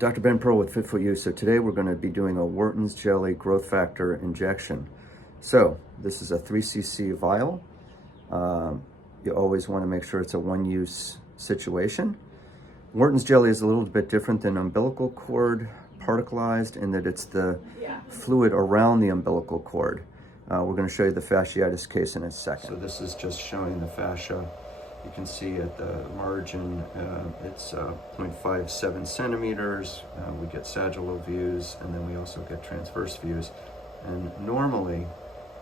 Dr. Ben Pearl with Fit for You. So today we're going to be doing a Wharton's Jelly growth factor injection. So this is a 3cc vial. You always want to make sure it's a one-use situation. Wharton's Jelly is a little bit different than umbilical cord particleized in that it's the fluid around the umbilical cord. We're going to show you the fasciitis case in a second. So this is just showing the fascia. You can see at the margin, it's 0.57 centimeters. We get sagittal views, and then we also get transverse views. And normally,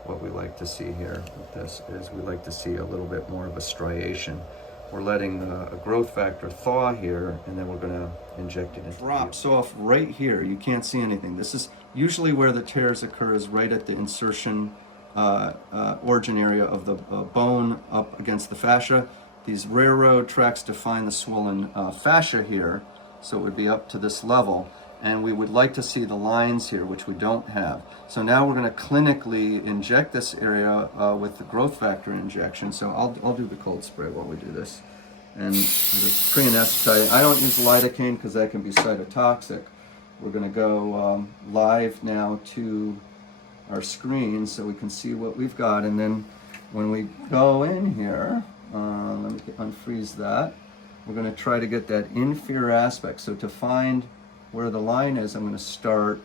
what we like to see here with this is we like to see a little bit more of a striation. We're letting a growth factor thaw here, and then we're going to inject it. It drops off right here. You can't see anything. This is usually where the tears occur, is right at the insertion origin area of the bone up against the fascia. These railroad tracks define the swollen fascia here, so it would be up to this level, and we would like to see the lines here, which we don't have. So now we're going to clinically inject this area with the growth factor injection. So I'll do the cold spray while we do this. And the pre-anesthetize, I don't use lidocaine because that can be cytotoxic. We're going to go live now to our screen so we can see what we've got, and then when we go in here, let me unfreeze that. We're going to try to get that inferior aspect. So to find where the line is, I'm going to start,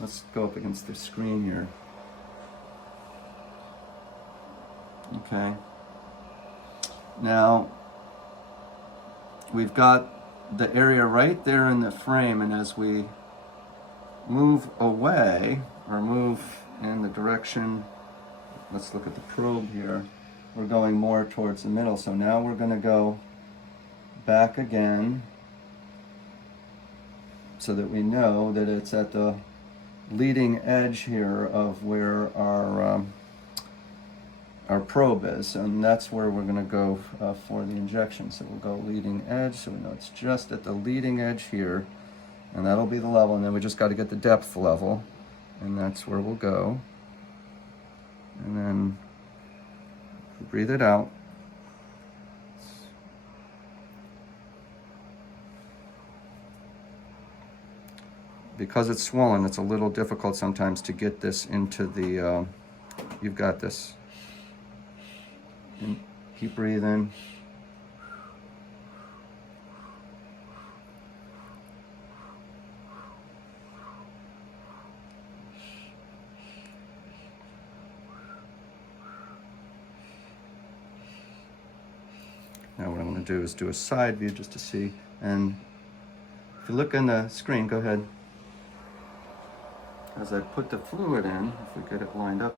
let's go up against the screen here. Okay. Now, we've got the area right there in the frame, and as we move away, or move in the direction, let's look at the probe here, we're going more towards the middle. So now we're going to go back again so that we know that it's at the leading edge here of where our probe is, and that's where we're going to go for the injection. So we'll go leading edge, so we know it's just at the leading edge here, and that'll be the level, and then we just got to get the depth level, and that's where we'll go. And then breathe it out. Because it's swollen, it's a little difficult sometimes to get this into the, you've got this. And keep breathing. Now what I'm going to do is do a side view just to see, and if you look in the screen, go ahead. As I put the fluid in, if we get it lined up.